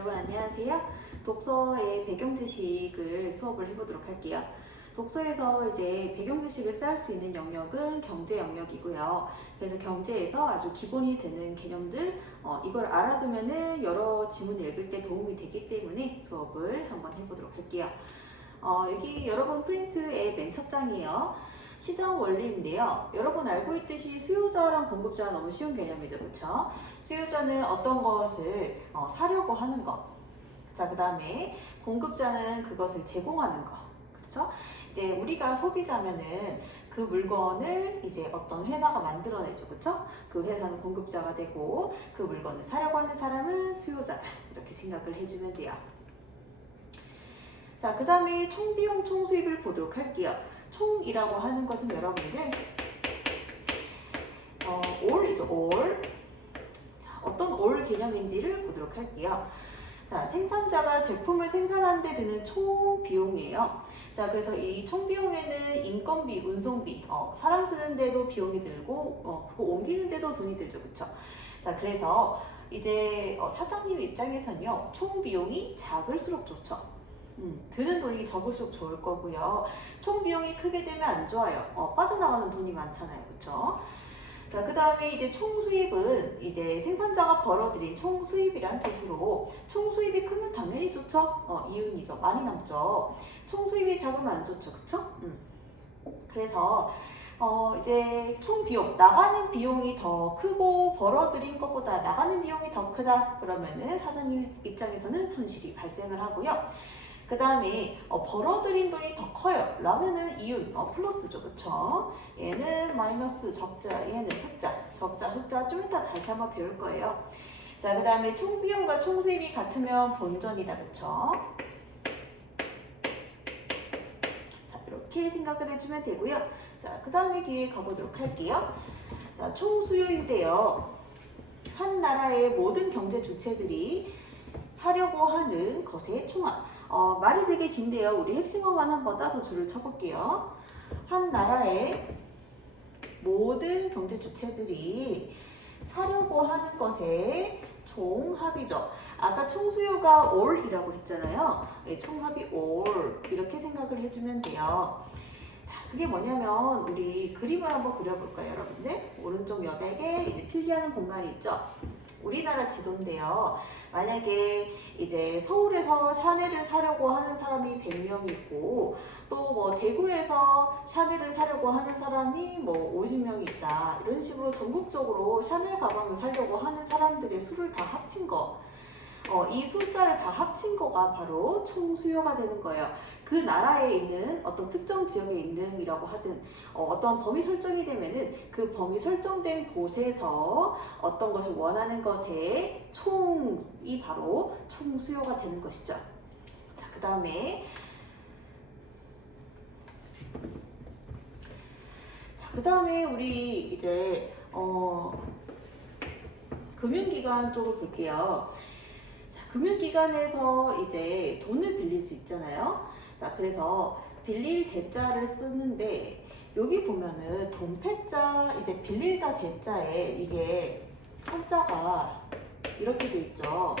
여러분 안녕하세요. 독서의 배경 지식을 수업을 해보도록 할게요. 독서에서 이제 배경 지식을 쌓을 수 있는 영역은 경제 영역이고요. 그래서 경제에서 아주 기본이 되는 개념들 이걸 알아두면은 여러 지문 읽을 때 도움이 되기 때문에 수업을 한번 해보도록 할게요. 여기 여러분 프린트의 맨 첫 장이에요. 시장 원리인데요. 여러분 알고 있듯이 수요자랑 공급자가 너무 쉬운 개념이죠, 그렇죠? 수요자는 어떤 것을 사려고 하는 것. 자, 그 다음에 공급자는 그것을 제공하는 것. 그렇죠? 이제 우리가 소비자면은 그 물건을 이제 어떤 회사가 만들어내죠, 그렇죠? 그 회사는 공급자가 되고 그 물건을 사려고 하는 사람은 수요자다. 이렇게 생각을 해주면 돼요. 자, 그 다음에 총비용 총수입을 보도록 할게요. 총이라고 하는 것은 여러분들 all이죠, all. 자, 어떤 all 개념인지를 보도록 할게요. 자, 생산자가 제품을 생산하는 데 드는 총 비용이에요. 자, 그래서 이 총 비용에는 인건비, 운송비, 사람 쓰는 데도 비용이 들고, 그거 옮기는 데도 돈이 들죠, 그쵸? 자, 그래서 이제 사장님 입장에서는요, 총 비용이 작을수록 좋죠. 드는 돈이 적을수록 좋을 거고요. 총 비용이 크게 되면 안 좋아요. 빠져나가는 돈이 많잖아요, 그쵸? 자, 그 다음에 이제 총수입은 이제 생산자가 벌어들인 총수입이란 뜻으로 총수입이 크면 당연히 좋죠? 이윤이죠. 많이 남죠. 총수입이 작으면 안 좋죠. 그쵸? 그래서 이제 총 비용, 나가는 비용이 더 크고 벌어들인 것보다 나가는 비용이 더 크다 그러면은 사장님 입장에서는 손실이 발생을 하고요. 그 다음에 벌어들인 돈이 더 커요. 라면은 이윤, 플러스죠. 그쵸? 얘는 마이너스, 적자, 얘는 흑자. 적자, 흑자 좀 이따 다시 한번 배울 거예요. 자, 그 다음에 총비용과 총수입이 같으면 본전이다. 그쵸? 자, 이렇게 생각을 해주면 되고요. 자, 그 다음에 기회 가보도록 할게요. 자, 총수요인데요. 한 나라의 모든 경제 주체들이 사려고 하는 것의 총합. 말이 되게 긴데요. 우리 핵심어만 한번 따서 줄을 쳐볼게요. 한 나라의 모든 경제 주체들이 사려고 하는 것의 총합이죠. 아까 총수요가 all이라고 했잖아요. 총합이 all 이렇게 생각을 해주면 돼요. 자, 그게 뭐냐면 우리 그림을 한번 그려볼까요, 여러분들? 오른쪽 여백에 이제 필기하는 공간이 있죠. 우리나라 지도인데요. 만약에 이제 서울에서 샤넬을 사려고 하는 사람이 100명 있고 또 뭐 대구에서 샤넬을 사려고 하는 사람이 뭐 50명 있다. 이런 식으로 전국적으로 샤넬 가방을 사려고 하는 사람들의 수를 다 합친 거. 이 숫자를 다 합친 거가 바로 총수요가 되는 거예요. 그 나라에 있는 어떤 특정 지역에 있는 이라고 하든 어떤 범위 설정이 되면은 그 범위 설정된 곳에서 어떤 것을 원하는 것의 총이 바로 총수요가 되는 것이죠. 자, 그 다음에 우리 이제 금융기관 쪽을 볼게요. 금융기관에서 이제 돈을 빌릴 수 있잖아요. 자, 그래서 빌릴 대자를 쓰는데 여기 보면은 돈패자 이제 빌릴다 대자에 이게 한자가 이렇게 돼 있죠.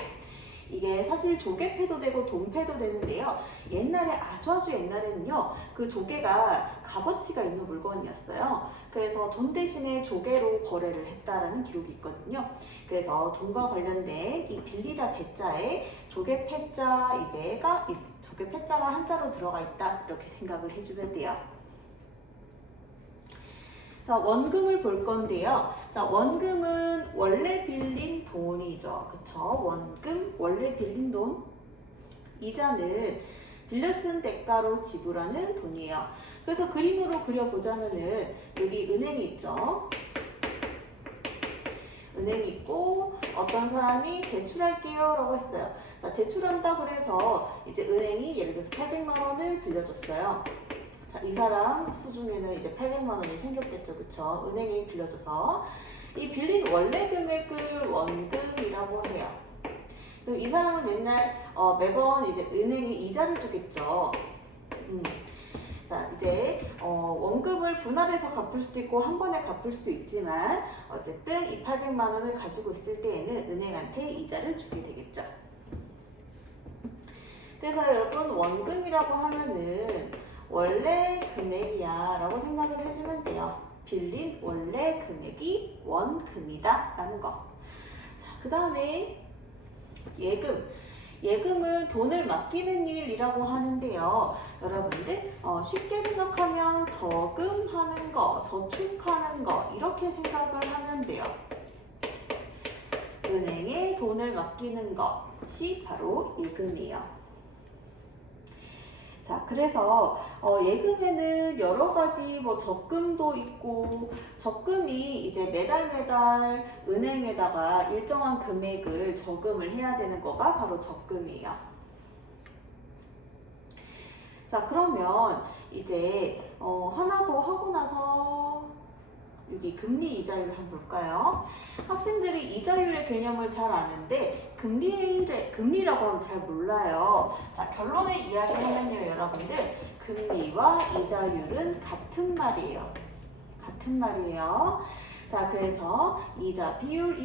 이게 사실 조개패도 되고 돈패도 되는데요. 옛날에 아주 옛날에는요. 그 조개가 값어치가 있는 물건이었어요. 그래서 돈 대신에 조개로 거래를 했다라는 기록이 있거든요. 그래서 돈과 관련된 이 빌리다 대자에 조개패자 조개패자가 한자로 들어가 있다. 이렇게 생각을 해주면 돼요. 자, 원금을 볼 건데요. 자, 원금은 원래 빌린 돈이죠. 그쵸? 원금, 원래 빌린 돈. 이자는 빌려 쓴 대가로 지불하는 돈이에요. 그래서 그림으로 그려보자면은 여기 은행이 있죠. 은행이 있고 어떤 사람이 대출할게요 라고 했어요. 자, 대출한다고 해서 이제 은행이 예를 들어서 800만 원을 빌려줬어요. 자, 이 사람 수중에는 이제 800만 원이 생겼겠죠. 그쵸? 은행이 빌려줘서 이 빌린 원래 금액을 원금이라고 해요. 그럼 이 사람은 맨날 매번 이제 은행에 이자를 주겠죠. 자, 이제 원금을 분할해서 갚을 수도 있고 한 번에 갚을 수도 있지만 어쨌든 이 800만 원을 가지고 있을 때에는 은행한테 이자를 주게 되겠죠. 그래서 여러분 원금이라고 하면은 원래 금액이야 라고 생각을 해주면 돼요. 빌린 원래 금액이 원금이다 라는 거. 자, 그 다음에 예금. 예금은 돈을 맡기는 일이라고 하는데요. 여러분들 쉽게 생각하면 저금하는 거, 저축하는 거 이렇게 생각을 하면 돼요. 은행에 돈을 맡기는 것이 바로 예금이에요. 자, 그래서 예금에는 여러 가지 뭐 적금도 있고, 적금이 이제 매달 은행에다가 일정한 금액을 저금을 해야 되는 거가 바로 적금이에요. 자, 그러면 이제 하나 더 하고 나서 여기 금리 이자율을 한번 볼까요? 학생들이 이자율의 개념을 잘 아는데 금리라고 하면 잘 몰라요. 자, 결론을 이야기하면요, 여러분들 금리와 이자율은 같은 말이에요. 같은 말이에요. 자, 그래서 이자율,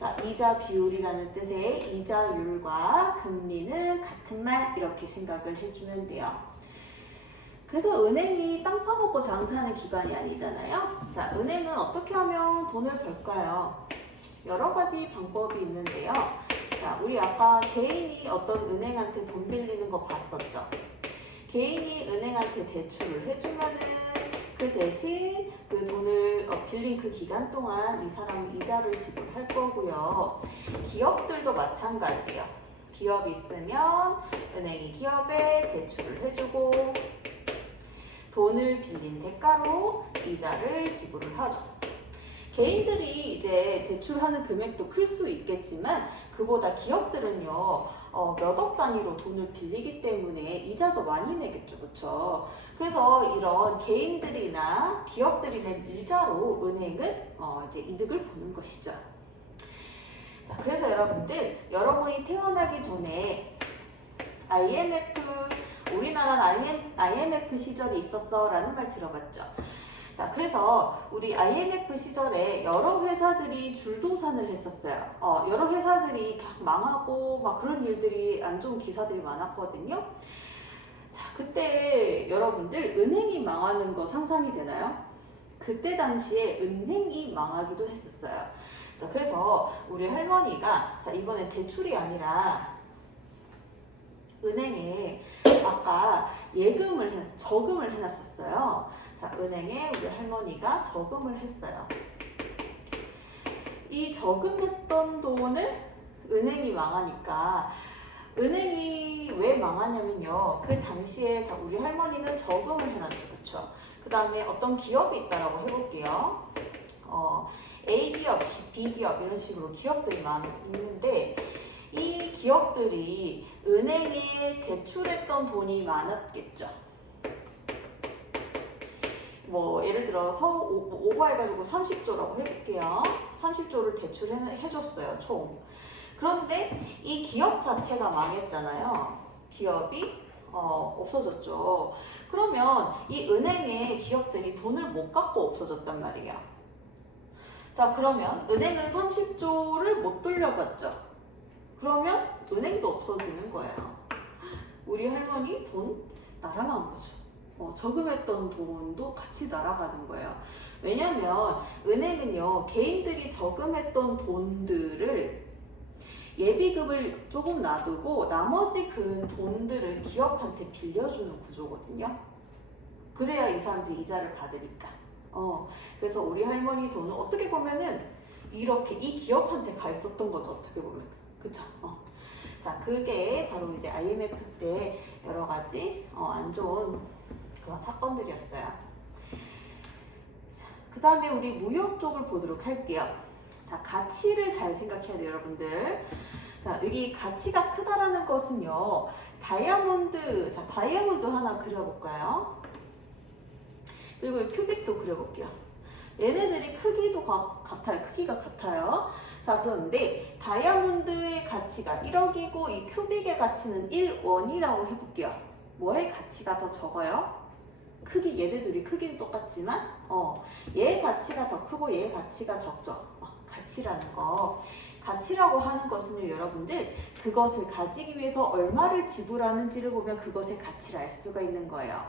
자, 이자 비율이라는 뜻의 이자율과 금리는 같은 말 이렇게 생각을 해주면 돼요. 그래서 은행이 땅 파먹고 장사하는 기관이 아니잖아요. 자, 은행은 어떻게 하면 돈을 벌까요? 여러 가지 방법이 있는데요. 자, 우리 아까 개인이 어떤 은행한테 돈 빌리는 거 봤었죠. 개인이 은행한테 대출을 해주면은 그 대신 그 돈을 빌린 그 기간 동안 이 사람은 이자를 지불할 거고요. 기업들도 마찬가지예요. 기업이 있으면 은행이 기업에 대출을 해주고 돈을 빌린 대가로 이자를 지불을 하죠. 개인들이 이제 대출하는 금액도 클 수 있겠지만 그보다 기업들은요 몇억 단위로 돈을 빌리기 때문에 이자도 많이 내겠죠, 그렇죠? 그래서 이런 개인들이나 기업들이 낸 이자로 은행은 이제 이득을 보는 것이죠. 자, 그래서 여러분이 태어나기 전에 우리나라는 IMF 시절이 있었어 라는 말 들어봤죠. 자, 그래서 우리 IMF 시절에 여러 회사들이 줄도산을 했었어요. 여러 회사들이 다 망하고 막 그런 일들이 안 좋은 기사들이 많았거든요. 자, 그때 여러분들 은행이 망하는 거 상상이 되나요? 그때 당시에 은행이 망하기도 했었어요. 자, 그래서 우리 할머니가 자, 이번엔 대출이 아니라 은행에 아까 저금을 해놨었어요. 자, 은행에 우리 할머니가 저금을 했어요. 이 저금했던 돈을 은행이 망하니까 은행이 왜 망하냐면요. 그 당시에 자, 우리 할머니는 저금을 해놨죠. 그렇죠? 그 다음에 어떤 기업이 있다라고 해볼게요. A기업, B기업 이런 식으로 기업들이 있는데 이 기업들이 은행에 대출했던 돈이 많았겠죠. 뭐 예를 들어서 오버해가지고 30조라고 해볼게요. 30조를 대출해줬어요, 총. 그런데 이 기업 자체가 망했잖아요. 기업이 없어졌죠. 그러면 이 은행에 기업들이 돈을 못 갖고 없어졌단 말이에요. 자, 그러면 은행은 30조를 못 돌려받죠. 그러면 은행도 없어지는 거예요. 우리 할머니 돈 날아간 거죠. 저금했던 돈도 같이 날아가는 거예요. 왜냐면 은행은요, 개인들이 저금했던 돈들을 예비급을 조금 놔두고 나머지 그 돈들을 기업한테 빌려주는 구조거든요. 그래야 이 사람들이 이자를 받으니까. 그래서 우리 할머니 돈은 어떻게 보면은 이렇게 이 기업한테 가 있었던 거죠. 어떻게 보면. 그쵸? 자, 그게 바로 이제 IMF 때 여러 가지 안 좋은 그런 사건들이었어요. 그 다음에 우리 무역 쪽을 보도록 할게요. 자, 가치를 잘 생각해야 돼요, 여러분들. 자, 여기 가치가 크다라는 것은요, 다이아몬드 하나 그려볼까요? 그리고 큐빅도 그려볼게요. 얘네들이 크기가 같아요. 자, 그런데 다이아몬드의 가치가 1억이고 이 큐빅의 가치는 1원이라고 해볼게요. 뭐의 가치가 더 적어요? 얘네들이 크기는 똑같지만 얘의 가치가 더 크고 얘의 가치가 적죠. 가치라는 거. 가치라고 하는 것은 여러분들 그것을 가지기 위해서 얼마를 지불하는지를 보면 그것의 가치를 알 수가 있는 거예요.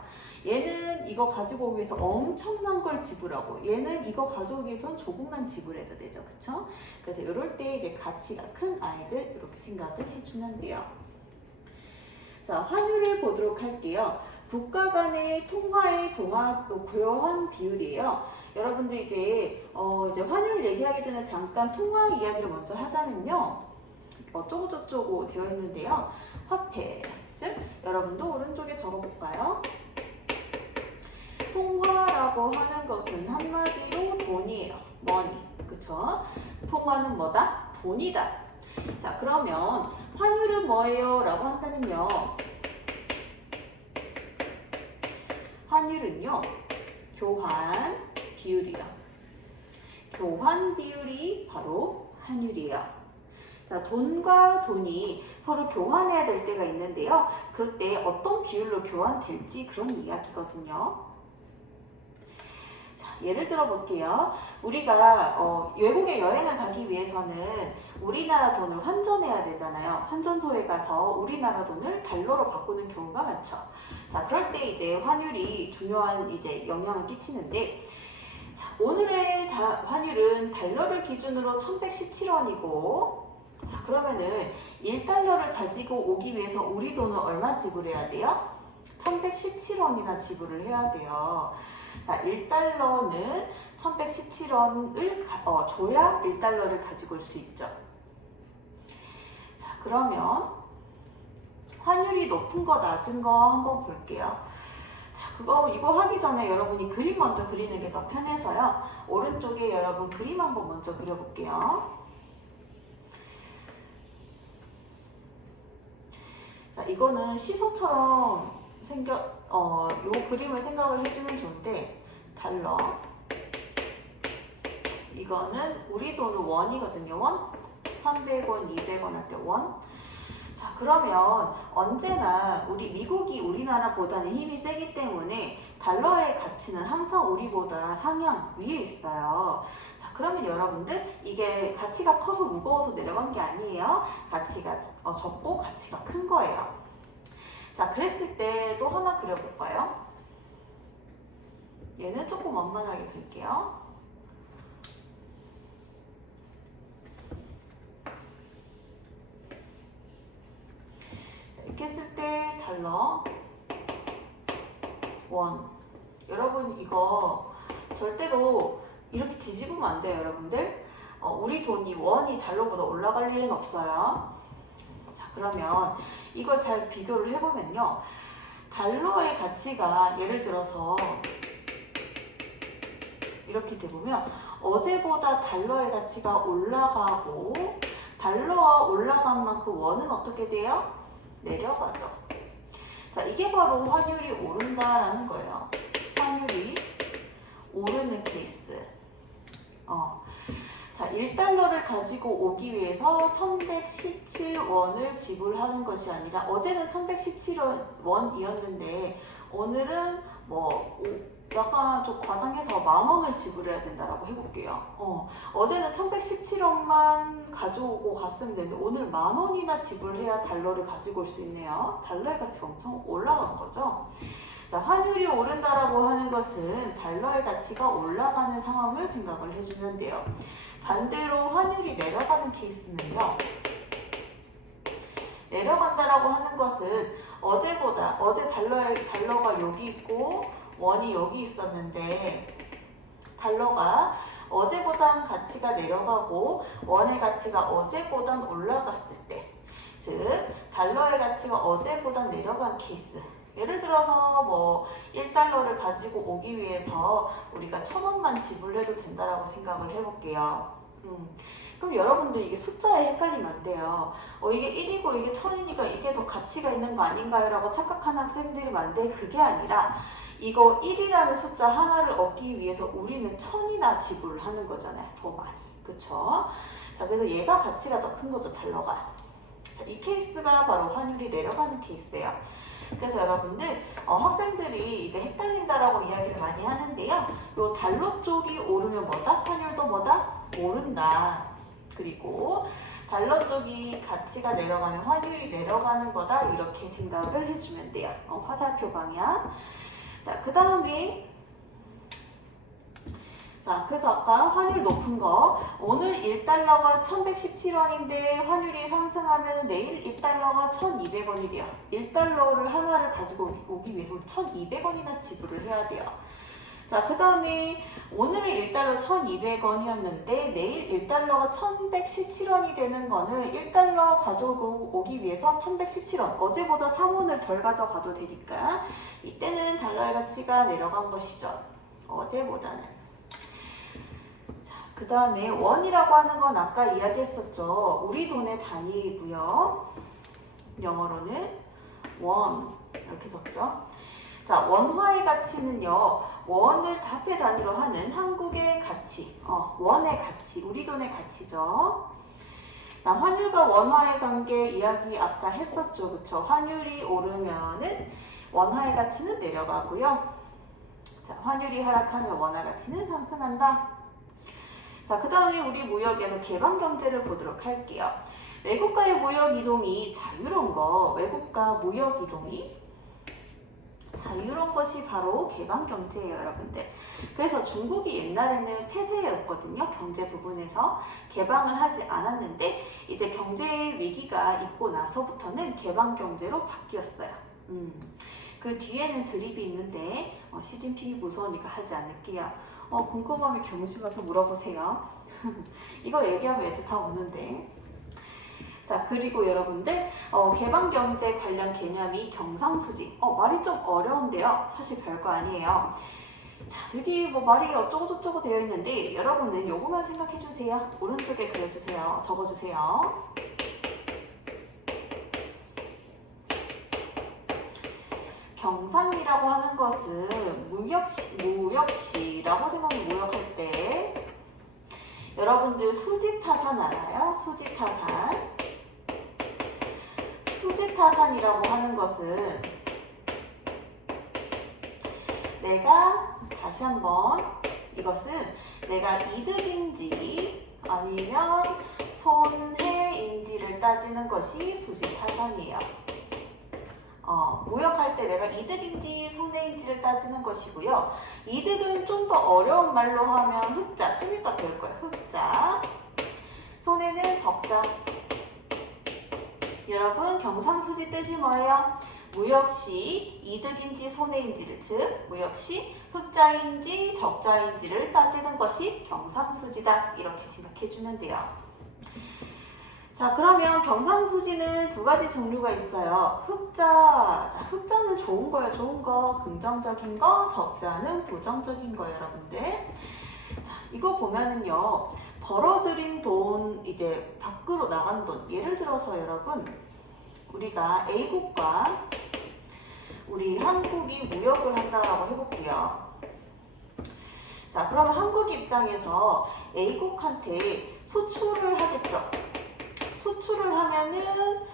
얘는 이거 가지고 오기 위해서 엄청난 걸 지불하고 얘는 이거 가져오기 위해서는 조금만 지불해도 되죠. 그쵸? 그래서 이럴 때 이제 가치가 큰 아이들 이렇게 생각을 해주면 돼요. 자, 환율을 보도록 할게요. 국가 간의 통화의 교환 비율이에요. 여러분들 이제 환율 얘기하기 전에 잠깐 통화 이야기를 먼저 하자면요. 어쩌고 저쩌고 되어 있는데요. 화폐, 즉 여러분도 오른쪽에 적어볼까요? 통화라고 하는 것은 한마디로 돈이에요. 머니, 그쵸? 통화는 뭐다? 돈이다. 자, 그러면 환율은 뭐예요? 라고 한다면요. 환율은요. 교환 비율이요. 교환 비율이 바로 환율이에요. 자, 돈과 돈이 서로 교환해야 될 때가 있는데요. 그럴 때 어떤 비율로 교환될지 그런 이야기거든요. 예를 들어 볼게요. 우리가 외국에 여행을 가기 위해서는 우리나라 돈을 환전해야 되잖아요. 환전소에 가서 우리나라 돈을 달러로 바꾸는 경우가 많죠. 자, 그럴 때 이제 환율이 중요한 이제 영향을 끼치는데, 자, 오늘의 환율은 달러를 기준으로 1117원이고, 자, 그러면은 1달러를 가지고 오기 위해서 우리 돈은 얼마 지불해야 돼요? 1117원이나 지불을 해야 돼요. 자, 1달러는 1117원을 줘야 1달러를 가지고 올 수 있죠. 자, 그러면 환율이 높은 거 낮은 거 한번 볼게요. 자, 이거 하기 전에 여러분이 그림 먼저 그리는 게 더 편해서요. 오른쪽에 여러분 그림 한번 먼저 그려볼게요. 자, 이거는 시소처럼 요 그림을 생각을 해주면 좋은데, 달러. 이거는 우리 돈은 원이거든요. 원. 300원, 200원 할 때 원. 자, 그러면 언제나 미국이 우리나라보다는 힘이 세기 때문에 달러의 가치는 항상 우리보다 상향 위에 있어요. 자, 그러면 여러분들 이게 가치가 커서 무거워서 내려간 게 아니에요. 가치가 적고 가치가 큰 거예요. 자, 그랬을 때 또 하나 그려볼까요? 얘는 조금 원만하게 그릴게요. 이렇게 했을 때 달러, 원. 여러분 이거 절대로 이렇게 뒤집으면 안 돼요, 여러분들. 우리 돈이 원이 달러보다 올라갈 일은 없어요. 자, 그러면 이걸 잘 비교를 해보면요. 달러의 가치가 예를 들어서 이렇게 돼보면 어제보다 달러의 가치가 올라가고 달러가 올라간 만큼 원은 어떻게 돼요? 내려가죠. 자, 이게 바로 환율이 오른다라는 거예요. 환율이 오르는 케이스. 자, 1달러를 가지고 오기 위해서 1117원을 지불하는 것이 아니라 어제는 1117원이었는데 오늘은 약간 좀 과장해서 10,000원을 지불해야 된다라고 해볼게요. 어제는 1117원만 가져오고 갔으면 되는데 오늘 10,000원이나 지불해야 달러를 가지고 올 수 있네요. 달러의 가치가 엄청 올라간 거죠. 자, 환율이 오른다라고 하는 것은 달러의 가치가 올라가는 상황을 생각을 해주면 돼요. 반대로 환율이 내려가는 케이스는요. 내려간다라고 하는 것은 어제 달러가 여기 있고 원이 여기 있었는데 달러가 어제보단 가치가 내려가고 원의 가치가 어제보단 올라갔을 때, 즉 달러의 가치가 어제보단 내려간 케이스. 예를 들어서 1달러를 가지고 오기 위해서 우리가 1,000원만 지불해도 된다라고 생각을 해볼게요. 그럼 여러분들 이게 숫자에 헷갈리면 안 돼요. 이게 1이고 이게 1,000이니까 이게 더 가치가 있는 거 아닌가요? 라고 착각하는 학생들이 많은데 그게 아니라 이거 1이라는 숫자 하나를 얻기 위해서 우리는 1,000이나 지불을 하는 거잖아요. 더 많이. 그쵸? 자, 그래서 얘가 가치가 더 큰 거죠, 달러가. 자, 이 케이스가 바로 환율이 내려가는 케이스예요. 그래서 여러분들 학생들이 이게 헷갈린다라고 이야기를 많이 하는데요. 요 달러 쪽이 오르면 뭐다? 환율도 뭐다? 오른다. 그리고 달러 쪽이 가치가 내려가면 환율이 내려가는 거다. 이렇게 생각을 해주면 돼요. 화살표 방향. 자, 그 다음에 자, 그래서 아까 환율 높은 거 오늘 1달러가 1117원인데 환율이 상승하면 내일 1달러가 1200원이 돼요. 1달러를 하나를 가지고 오기 위해서 1200원이나 지불을 해야 돼요. 자, 그 다음에 오늘은 1달러 1200원이었는데 내일 1달러가 1117원이 되는 거는 1달러 가져오기 위해서 1117원, 어제보다 3원을 덜 가져가도 되니까 이때는 달러의 가치가 내려간 것이죠. 어제보다는. 그 다음에 원이라고 하는 건 아까 이야기했었죠. 우리 돈의 단위이고요. 영어로는 원 이렇게 적죠. 자, 원화의 가치는요. 원을 화폐 단위로 하는 한국의 가치, 원의 가치, 우리 돈의 가치죠. 자, 환율과 원화의 관계 이야기 아까 했었죠. 그쵸? 환율이 오르면은 원화의 가치는 내려가고요. 자, 환율이 하락하면 원화 가치는 상승한다. 자, 그 다음에 우리 무역에서 개방 경제를 보도록 할게요. 외국과의 무역 이동이 자유로운 거, 외국과 무역 이동이 자유로운 것이 바로 개방 경제예요, 여러분들. 그래서 중국이 옛날에는 폐쇄였거든요. 경제 부분에서 개방을 하지 않았는데 이제 경제 위기가 있고 나서부터는 개방 경제로 바뀌었어요. 그 뒤에는 드립이 있는데 시진핑이 무서우니까 하지 않을게요. 궁금하면 교무실 가서 물어보세요. 이거 얘기하면 애들 다 오는데. 자, 그리고 여러분들 개방경제 관련 개념이 경상수지. 말이 좀 어려운데요. 사실 별거 아니에요. 자, 여기 뭐 말이 어쩌고저쩌고 되어 있는데 여러분은 요거만 생각해 주세요. 오른쪽에 그려주세요. 적어주세요. 경상이라고 하는 것은 무역시라고 생각하면 무역할 때 여러분들 수지타산 알아요? 수지타산. 수지타산이라고 하는 것은 내가 다시 한번 이것은 내가 이득인지 아니면 손해인지를 따지는 것이 수지타산이에요. 무역할 때 내가 이득인지 손해인지를 따지는 것이고요. 이득은 좀 더 어려운 말로 하면 흑자, 좀 이따 배울 거예요. 흑자. 손해는 적자. 여러분, 경상수지 뜻이 뭐예요? 무역시 이득인지 손해인지를, 즉 무역시 흑자인지 적자인지를 따지는 것이 경상수지다. 이렇게 생각해주면 돼요. 자, 그러면 경상수지는 두 가지 종류가 있어요. 흑자. 자, 흑자는 좋은 거예요. 좋은 거, 긍정적인 거, 적자는 부정적인 거예요, 여러분들. 자, 이거 보면은요. 벌어들인 돈, 이제 밖으로 나간 돈. 예를 들어서 여러분, 우리가 A국과 우리 한국이 무역을 한다라고 해볼게요. 자, 그러면 한국 입장에서 A국한테 수출을 하겠죠. 수출을 하면은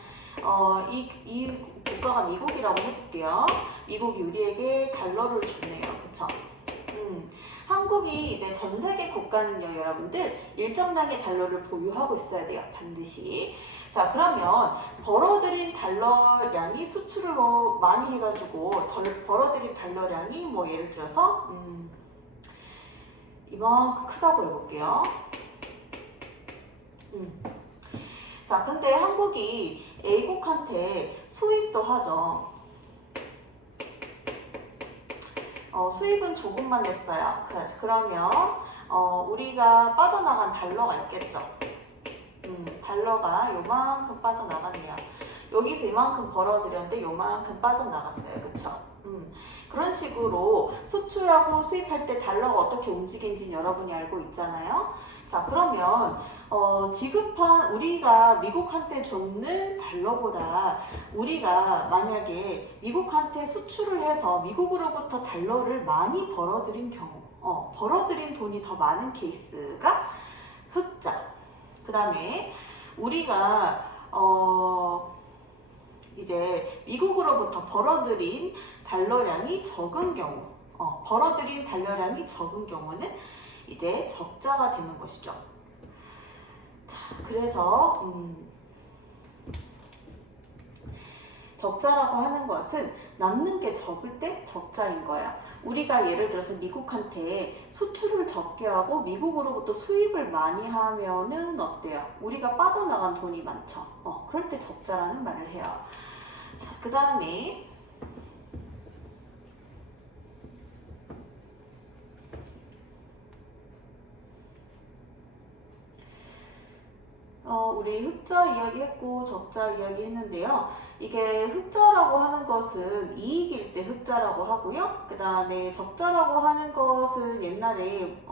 이 국가가 미국이라고 해볼게요. 미국이 우리에게 달러를 주네요. 그쵸? 한국이 이제 전 세계 국가는요, 여러분들 일정량의 달러를 보유하고 있어야 돼요. 반드시. 자, 그러면 벌어들인 달러량이 수출을 뭐 많이 해가지고 벌어들인 달러량이 뭐 예를 들어서 이만큼 크다고 해볼게요. 자, 근데 한국이 A국한테 수입도 하죠. 수입은 조금만 냈어요. 그러면 우리가 빠져나간 달러가 있겠죠. 달러가 요만큼 빠져나갔네요. 여기서 이만큼 벌어들였는데 요만큼 빠져나갔어요. 그쵸? 그런 식으로 수출하고 수입할 때 달러가 어떻게 움직이는지 여러분이 알고 있잖아요. 자, 그러면 지급한 우리가 미국한테 줬는 달러보다 우리가 만약에 미국한테 수출을 해서 미국으로부터 달러를 많이 벌어들인 경우, 벌어들인 돈이 더 많은 케이스가 흑자. 그 다음에 우리가 이제 미국으로부터 벌어들인 달러량이 적은 경우, 벌어들인 달러량이 적은 경우는 이제 적자가 되는 것이죠. 그래서 적자라고 하는 것은 남는 게 적을 때 적자인 거야. 우리가 예를 들어서 미국한테 수출을 적게 하고 미국으로부터 수입을 많이 하면은 어때요? 우리가 빠져나간 돈이 많죠. 그럴 때 적자라는 말을 해요. 자, 그 다음에 우리 흑자 이야기했고 적자 이야기했는데요. 이게 흑자라고 하는 것은 이익일 때 흑자라고 하고요. 그 다음에 적자라고 하는 것은 옛날에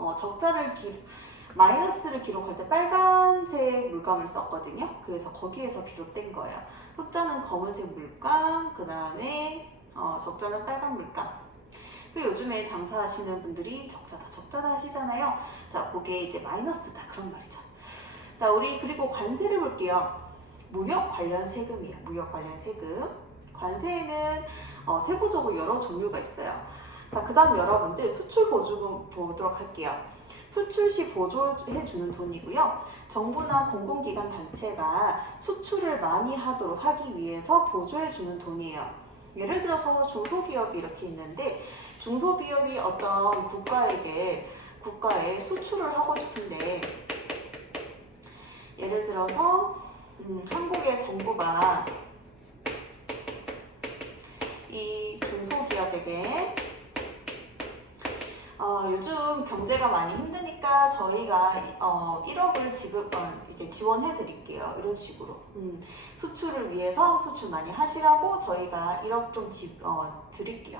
마이너스를 기록할 때 빨간색 물감을 썼거든요. 그래서 거기에서 비롯된 거예요. 흑자는 검은색 물감, 그 다음에 적자는 빨간 물감. 그 요즘에 장사하시는 분들이 적자다 하시잖아요. 자, 그게 이제 마이너스다 그런 말이죠. 자, 우리 그리고 관세를 볼게요. 무역 관련 세금이에요. 무역 관련 세금. 관세에는 세부적으로 여러 종류가 있어요. 자, 그 다음 여러분들 수출 보조금 보도록 할게요. 수출 시 보조해주는 돈이고요. 정부나 공공기관 단체가 수출을 많이 하기 위해서 보조해주는 돈이에요. 예를 들어서 중소기업이 이렇게 있는데 중소기업이 어떤 국가에 수출을 하고 싶은데 예를 들어서 한국의 정부가 이 중소기업에게 요즘 경제가 많이 힘드니까 저희가 1억을 지원해 드릴게요. 이런 식으로 수출을 위해서 수출 많이 하시라고 저희가 1억 좀 드릴게요.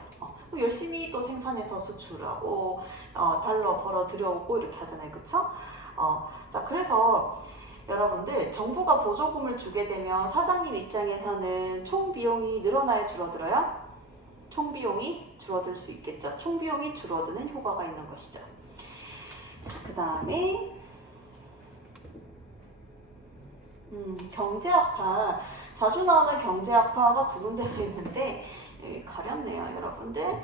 열심히 또 생산해서 수출하고 달러 벌어 들여오고 이렇게 하잖아요. 그쵸? 자, 그래서 여러분들 정부가 보조금을 주게 되면 사장님 입장에서는 총 비용이 늘어나요? 줄어들어요? 총 비용이 줄어들 수 있겠죠. 총 비용이 줄어드는 효과가 있는 것이죠. 자, 그 다음에 경제학파. 자주 나오는 경제학파가 두 군데가 있는데 여기 가렸네요, 여러분들.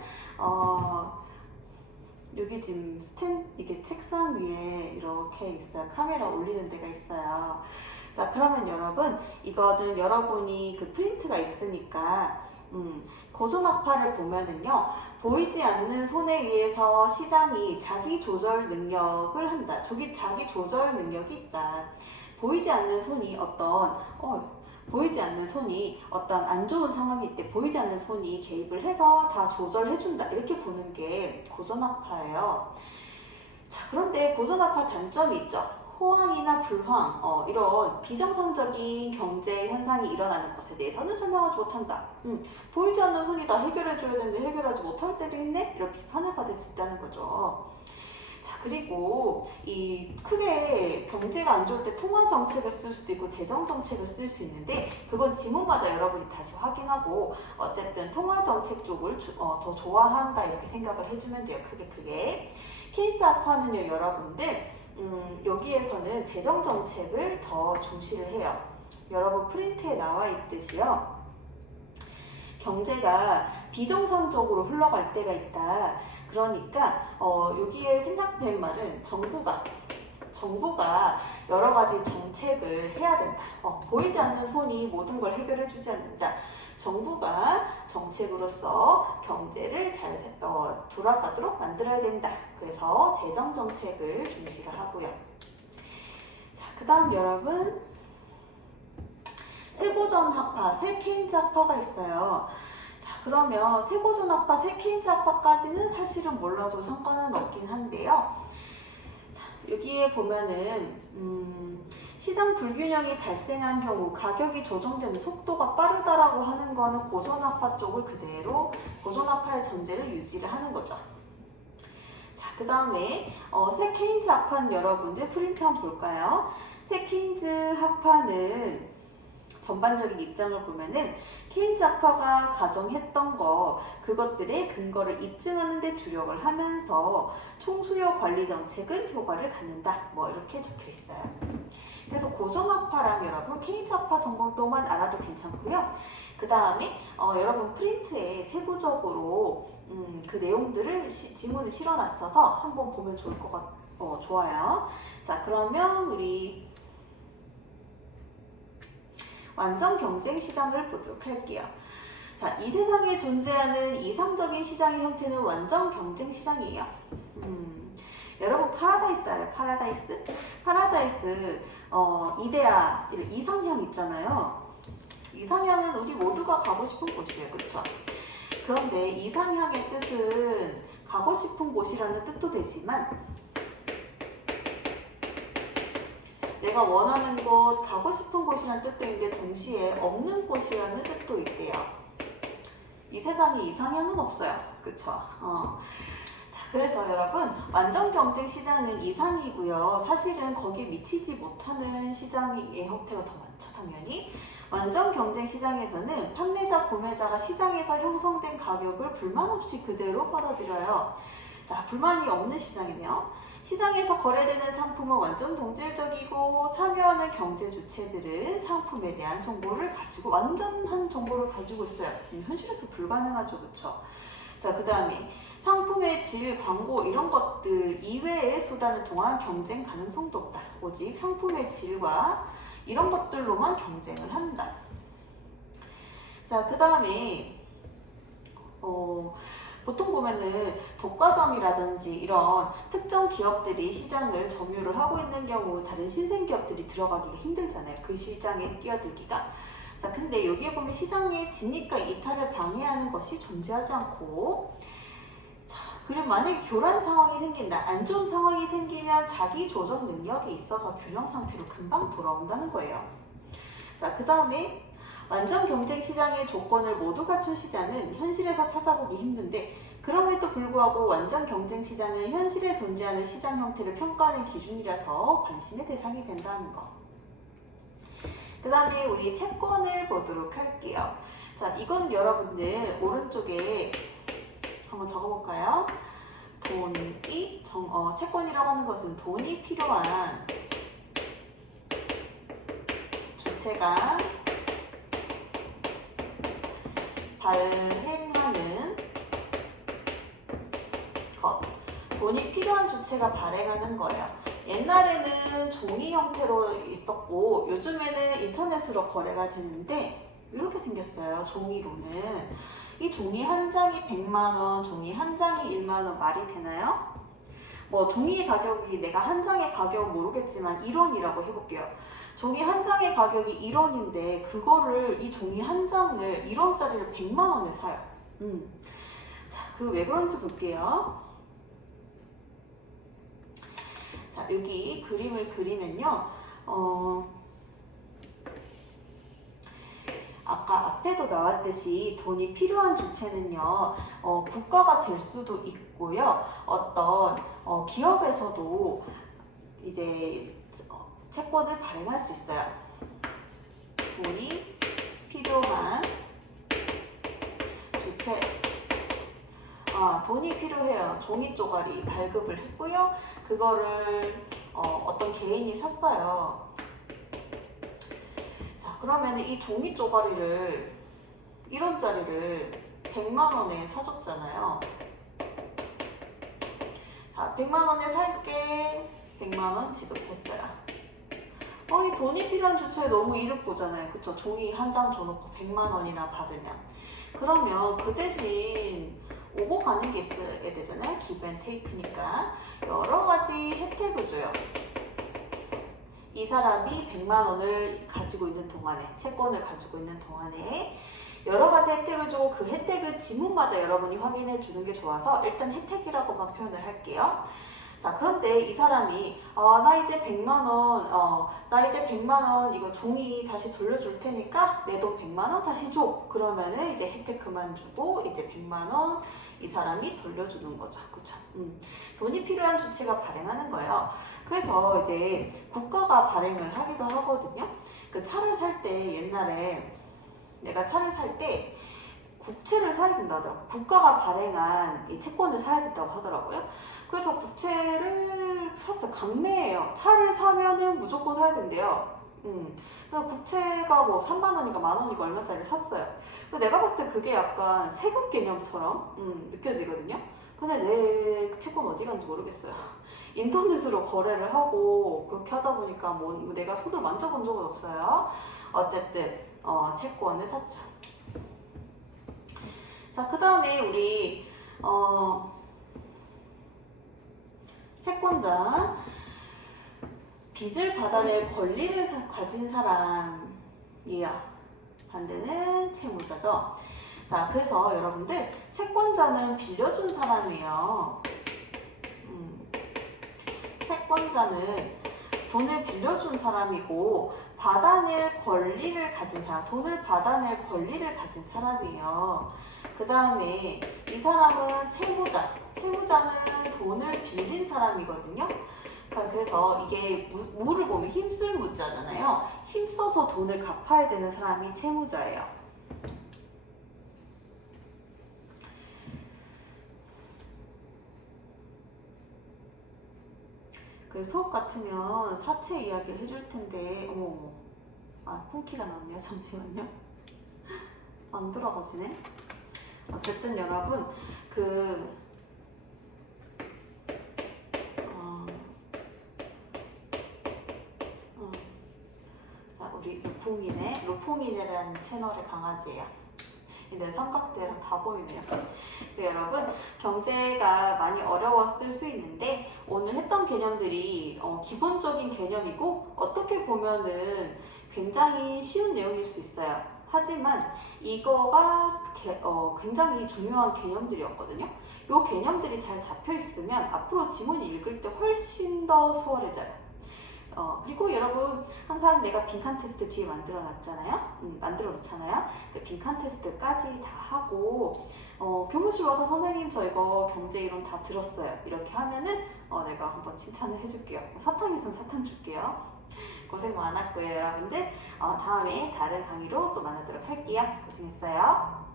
여기 지금 이게 책상 위에 이렇게 있어요. 카메라 올리는 데가 있어요. 자, 그러면 여러분, 이거는 여러분이 그 프린트가 있으니까, 고전학파를 보면은요, 보이지 않는 손에 의해서 시장이 자기 조절 능력을 한다. 자기 조절 능력이 있다. 보이지 않는 손이 어떤 안 좋은 상황일 때 보이지 않는 손이 개입을 해서 다 조절해준다. 이렇게 보는 게 고전학파예요. 자, 그런데 고전학파 단점이 있죠. 호황이나 불황, 이런 비정상적인 경제 현상이 일어나는 것에 대해서는 설명하지 못한다. 보이지 않는 손이 다 해결해줘야 되는데 해결하지 못할 때도 있네? 이런 비판을 받을 수 있다는 거죠. 자, 그리고 크게 경제가 안 좋을 때 통화 정책을 쓸 수도 있고 재정 정책을 쓸 수 있는데 그건 지문마다 여러분이 다시 확인하고 어쨌든 통화 정책 쪽을 더 좋아한다 이렇게 생각을 해주면 돼요. 크게. 케인스 학파는요, 여러분들 여기에서는 재정 정책을 더 중시를 해요. 여러분 프린트에 나와 있듯이요. 경제가 비정상적으로 흘러갈 때가 있다. 그러니까 여기에 생략된 말은 정부가 여러 가지 정책을 해야 된다. 보이지 않는 손이 모든 걸 해결해 주지 않는다. 정부가 정책으로서 경제를 잘 돌아가도록 만들어야 된다. 그래서 재정 정책을 중시를 하고요. 자, 그 다음 여러분 세고전 학파, 세케인즈 학파가 있어요. 자, 그러면 세고전 학파, 세케인즈 학파까지는 사실은 몰라도 상관은 없긴 한데요. 자, 여기에 보면은 시장 불균형이 발생한 경우 가격이 조정되는 속도가 빠르다라고 하는 거는 고전학파 쪽을 그대로 고전학파의 전제를 유지를 하는 거죠. 자, 그 다음에 세케인즈 학파는 여러분들 프린트 한번 볼까요? 세케인즈 학파는 전반적인 입장을 보면은 케인즈 학파가 가정했던 그것들의 근거를 입증하는 데 주력을 하면서 총수요 관리 정책은 효과를 갖는다. 뭐 이렇게 적혀 있어요. 그래서 고전학파랑 여러분 케인즈 학파 정도만 알아도 괜찮고요. 그 다음에 여러분 프린트에 세부적으로 그 내용들을 지문을 실어놨어서 한번 보면 좋아요. 자, 그러면 우리 완전 경쟁 시장을 보도록 할게요. 자, 이 세상에 존재하는 이상적인 시장의 형태는 완전 경쟁 시장이에요. 여러분 파라다이스 알아요? 파라다이스? 파라다이스 이데아 이상향 있잖아요. 이상향은 우리 모두가 가고 싶은 곳이에요. 그쵸? 그런데 이상향의 뜻은 가고 싶은 곳이라는 뜻도 되지만 내가 원하는 곳, 가고 싶은 곳이라는 뜻도 있는데 동시에 없는 곳이라는 뜻도 있대요. 이 세상에 이상향은 없어요. 그쵸? 자, 그래서 여러분 완전 경쟁 시장은 이상이고요. 사실은 거기에 미치지 못하는 시장의 형태가 더 많죠. 당연히. 완전 경쟁 시장에서는 판매자, 구매자가 시장에서 형성된 가격을 불만 없이 그대로 받아들여요. 자, 불만이 없는 시장이네요. 시장에서 거래되는 상품은 완전 동질적이고 참여하는 경제 주체들은 상품에 대한 정보를 가지고 완전한 정보를 가지고 있어요. 현실에서 불가능하죠. 그쵸? 자, 그 다음에 상품의 질, 광고 이런 것들 이외의 수단을 통한 경쟁 가능성도 없다. 오직 상품의 질과 이런 것들로만 경쟁을 한다. 자, 그 다음에 보통 보면은 독과점이라든지 이런 특정 기업들이 시장을 점유를 하고 있는 경우 다른 신생 기업들이 들어가기가 힘들잖아요. 그 시장에 뛰어들기가. 자, 근데 여기에 보면 시장의 진입과 이탈을 방해하는 것이 존재하지 않고, 자, 그리고 만약에 교란 상황이 생긴다. 안 좋은 상황이 생기면 자기 조정 능력이 있어서 균형 상태로 금방 돌아온다는 거예요. 자, 그 다음에 완전 경쟁 시장의 조건을 모두 갖춘 시장은 현실에서 찾아보기 힘든데 그럼에도 불구하고 완전 경쟁 시장은 현실에 존재하는 시장 형태를 평가하는 기준이라서 관심의 대상이 된다는 거. 그 다음에 우리 채권을 보도록 할게요. 자, 이건 여러분들 오른쪽에 한번 적어볼까요? 채권이라고 하는 것은 돈이 필요한 주체가 발행하는 것. 돈이 필요한 주체가 발행하는 거예요. 옛날에는 종이 형태로 있었고 요즘에는 인터넷으로 거래가 되는데 이렇게 생겼어요. 종이로는. 이 종이 한 장이 100만원, 종이 한 장이 1만원 말이 되나요? 뭐 종이의 가격이 내가 한 장의 가격은 모르겠지만 1원이라고 해볼게요. 종이 한 장의 가격이 1원인데 그거를 이 종이 한 장을 1원짜리를 100만 원에 사요. 자, 그 왜 그런지 볼게요. 자, 여기 그림을 그리면요. 아까 앞에도 나왔듯이 돈이 필요한 주체는요. 국가가 될 수도 있고요. 어떤 기업에서도 이제 채권을 발행할 수 있어요. 돈이 필요한 주체. 돈이 필요해요. 종이 쪼가리 발급을 했고요. 그거를 어떤 개인이 샀어요. 자, 그러면 이 종이 쪼가리를 1원짜리를 100만 원에 사줬잖아요. 자, 100만 원에 살게 100만 원 지급했어요. 이 돈이 필요한 주체에 너무 이득 보잖아요. 그쵸? 종이 한 장 줘놓고 100만 원이나 받으면. 그러면 그 대신 오고 가는 게 있어야 되잖아요. 기브 앤 테이크니까. 여러 가지 혜택을 줘요. 이 사람이 100만 원을 가지고 있는 동안에, 채권을 가지고 있는 동안에 여러 가지 혜택을 주고 그 혜택을 지문마다 여러분이 확인해 주는 게 좋아서 일단 혜택이라고만 표현을 할게요. 자, 그런데 이 사람이 나 이제 100만 원, 나 이제 100만 원 이거 종이 다시 돌려줄 테니까 내 돈 100만 원 다시 줘. 그러면은 이제 혜택 그만 주고 이제 100만 원 이 사람이 돌려주는 거죠. 그쵸? 돈이 필요한 주체가 발행하는 거예요. 그래서 이제 국가가 발행을 하기도 하거든요. 그 차를 살 때 옛날에 내가 차를 살 때 국채를 사야 된다 하더라고요. 국가가 발행한 이 채권을 사야 된다고 하더라고요. 그래서 국채를 샀어요. 강매예요. 차를 사면은 무조건 사야 된대요. 그래서 국채가 뭐 3만 원인가 만 원인가 얼마짜리 샀어요. 내가 봤을 때 그게 약간 세금 개념처럼 느껴지거든요. 근데 내 채권 어디 간지 모르겠어요. 인터넷으로 거래를 하고 그렇게 하다 보니까 뭐 내가 손을 만져본 적은 없어요. 어쨌든 채권을 샀죠. 자, 그 다음에 우리 채권자, 빚을 받아낼 권리를 가진 사람이에요. 반대는 채무자죠. 자, 그래서 여러분들 채권자는 빌려준 사람이에요. 채권자는 돈을 빌려준 사람이고 받아낼 권리를 가진 사람, 돈을 받아낼 권리를 가진 사람이에요. 그 다음에 이 사람은 채무자, 채무자는 돈을 빌린 사람이거든요. 그래서 이게 무를 보면 힘쓸 무자잖아요. 힘써서 돈을 갚아야 되는 사람이 채무자예요. 그 수업 같으면 사채 이야기를 해줄 텐데, 어머, 폰키가 나왔네요. 잠시만요. 안 돌아가지네. 어쨌든 여러분, 자, 우리 루퐁이네라는 채널의 강아지예요. 내 삼각대랑 다 보이네요. 네, 여러분, 경제가 많이 어려웠을 수 있는데 오늘 했던 개념들이 기본적인 개념이고 어떻게 보면은 굉장히 쉬운 내용일 수 있어요. 하지만 이거가 굉장히 중요한 개념들이었거든요. 이 개념들이 잘 잡혀 있으면 앞으로 지문 읽을 때 훨씬 더 수월해져요. 그리고 여러분 항상 내가 빈칸 테스트 뒤에 만들어 놓잖아요. 그 빈칸 테스트까지 다 하고 교무실 와서 선생님 저 이거 경제 이론 다 들었어요. 이렇게 하면은 내가 한번 칭찬을 해줄게요. 사탕 있으면 사탕 줄게요. 고생 많았고요, 여러분들. 다음에 다른 강의로 또 만나도록 할게요. 고생했어요.